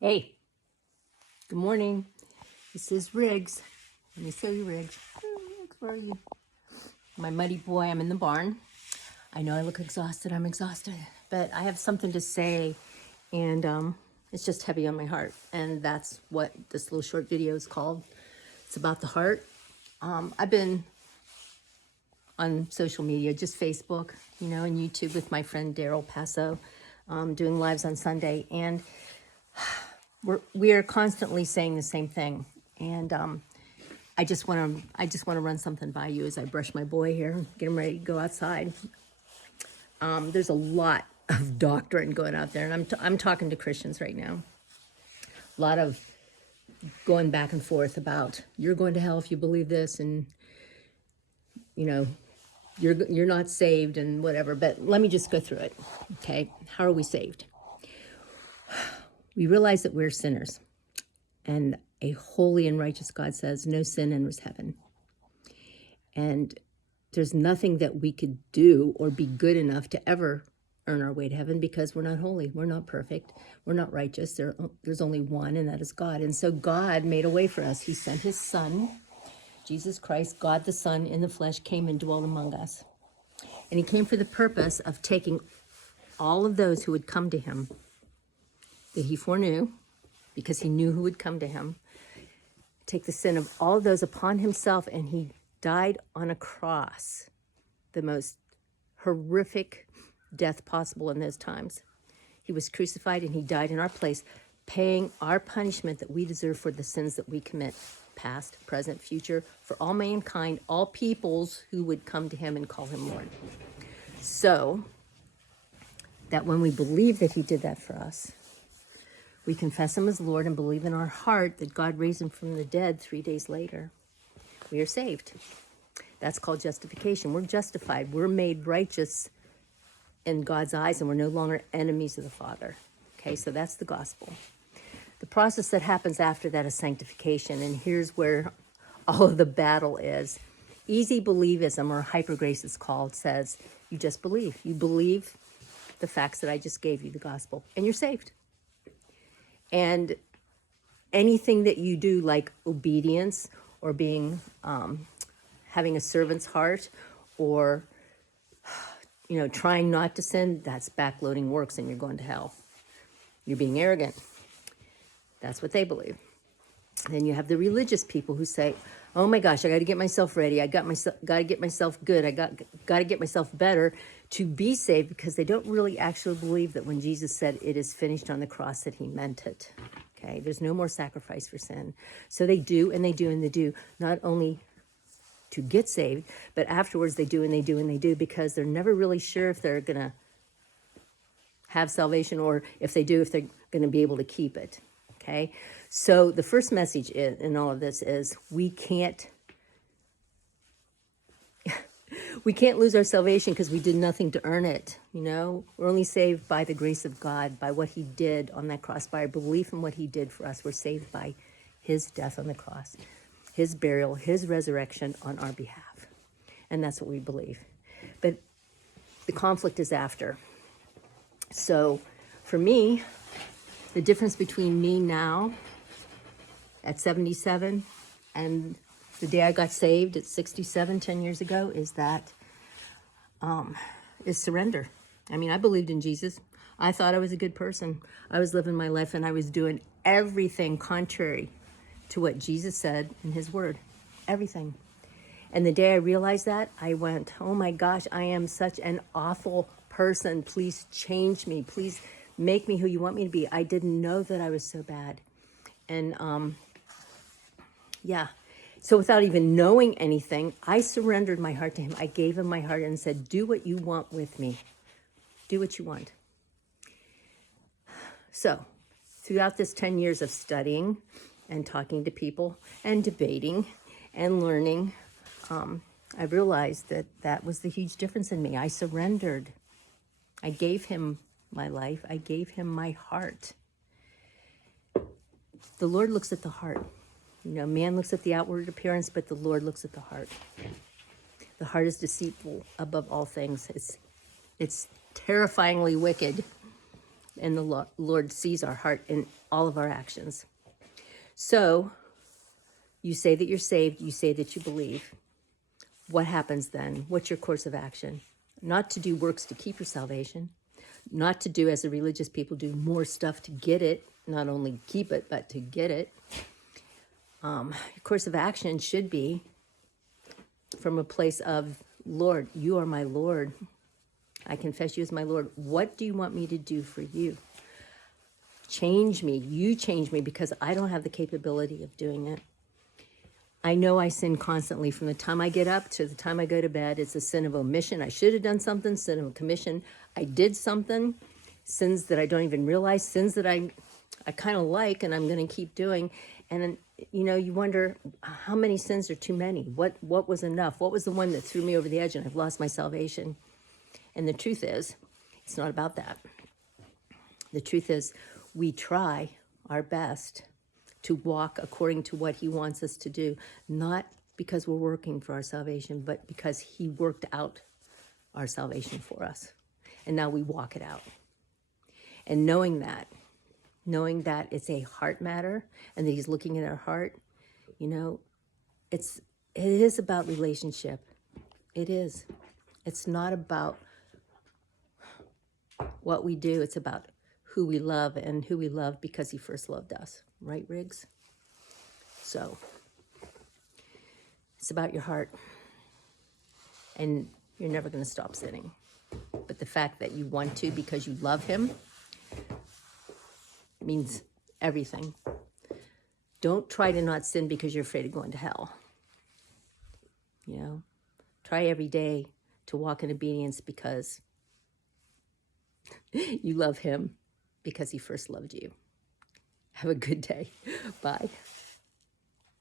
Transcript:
Hey, good morning. This is Riggs. Let me show you Riggs. Oh, Riggs, where are you? My muddy boy, I'm in the barn. I know I look exhausted. I'm exhausted. But I have something to say, and it's just heavy on my heart. And that's what this little short video is called. It's about the heart. I've been on social media, just Facebook, and YouTube with my friend Daryl Passo, doing lives on Sunday. And we are constantly saying the same thing. And I just want to run something by you as I brush my boy here, get him ready to go outside. There's a lot of doctrine going out there, and I'm talking to Christians right now. A lot of going back and forth about you're going to hell if you believe this, and you know you're not saved and whatever. But let me just go through it. Okay, how are we saved? We realize that we're sinners, and a holy and righteous God says no sin enters heaven. And there's nothing that we could do or be good enough to ever earn our way to heaven because we're not holy. We're not perfect. We're not righteous. There's only one, and that is God. And so God made a way for us. He sent his son, Jesus Christ, God the Son in the flesh, came and dwelt among us. And he came for the purpose of taking all of those who would come to him that he foreknew, because he knew who would come to him, take the sin of all of those upon himself, and he died on a cross, the most horrific death possible in those times. He was crucified and he died in our place, paying our punishment that we deserve for the sins that we commit, past, present, future, for all mankind, all peoples who would come to him and call him Lord. So that when we believe that he did that for us, we confess him as Lord and believe in our heart that God raised him from the dead 3 days later, we are saved. That's called justification. We're justified. We're made righteous in God's eyes, and we're no longer enemies of the Father. Okay, so that's the gospel. The process that happens after that is sanctification, and here's where all of the battle is. Easy believism, or hyper grace it's called, says you just believe. You believe the facts that I just gave you, the gospel, and you're saved. And anything that you do, like obedience or being having a servant's heart, or trying not to sin, that's backloading works and you're going to hell. You're being arrogant. That's what they believe. Then you have the religious people who say, oh my gosh, I got to get myself ready. I got to get myself good. I got to get myself better to be saved, because they don't really actually believe that when Jesus said it is finished on the cross that he meant it. Okay, there's no more sacrifice for sin. So they do, and they do, and they do, not only to get saved, but afterwards they do, and they do, and they do, because they're never really sure if they're going to have salvation, or if they do, if they're going to be able to keep it. Okay, so the first message in all of this is we can't lose our salvation because we did nothing to earn it. We're only saved by the grace of God, by what he did on that cross, by our belief in what he did for us. We're saved by his death on the cross, his burial, his resurrection on our behalf. And that's what we believe. But the conflict is after. So for me, the difference between me now at 77 and the day I got saved at 67, 10 years ago, is that is surrender. I mean, I believed in Jesus. I thought I was a good person. I was living my life and I was doing everything contrary to what Jesus said in his word. Everything. And the day I realized that, I went, oh my gosh, I am such an awful person. Please change me. Please make me who you want me to be. I didn't know that I was so bad. And so without even knowing anything, I surrendered my heart to him. I gave him my heart and said, do what you want with me. Do what you want. So throughout this 10 years of studying and talking to people and debating and learning, I realized that that was the huge difference in me. I surrendered. I gave him my life. I gave him my heart. The Lord looks at the heart. Man looks at the outward appearance, but the Lord looks at the heart. The heart is deceitful above all things. It's terrifyingly wicked. And the Lord sees our heart in all of our actions. So you say that you're saved. You say that you believe. What happens then? What's your course of action? Not to do works to keep your salvation. Not to do, as the religious people do, more stuff to get it. Not only keep it, but to get it. Your course of action should be from a place of, Lord, you are my Lord. I confess you as my Lord. What do you want me to do for you? Change me. You change me, because I don't have the capability of doing it. I know I sin constantly from the time I get up to the time I go to bed. It's a sin of omission. I should have done something. Sin of commission. I did something. Sins that I don't even realize. Sins that I kind of like and I'm going to keep doing. And then, you know, you wonder how many sins are too many? What was enough? What was the one that threw me over the edge and I've lost my salvation? And the truth is, it's not about that. The truth is, we try our best to walk according to what he wants us to do, not because we're working for our salvation, but because he worked out our salvation for us. And now we walk it out. And knowing that it's a heart matter and that he's looking at our heart, you know, it is about relationship. It is. It's not about what we do. It's about who we love, and who we love because he first loved us. Right, Riggs? So, it's about your heart. And you're never going to stop sinning. But the fact that you want to because you love him means everything. Don't try to not sin because you're afraid of going to hell. You know? Try every day to walk in obedience because you love him, because he first loved you. Have a good day. Bye.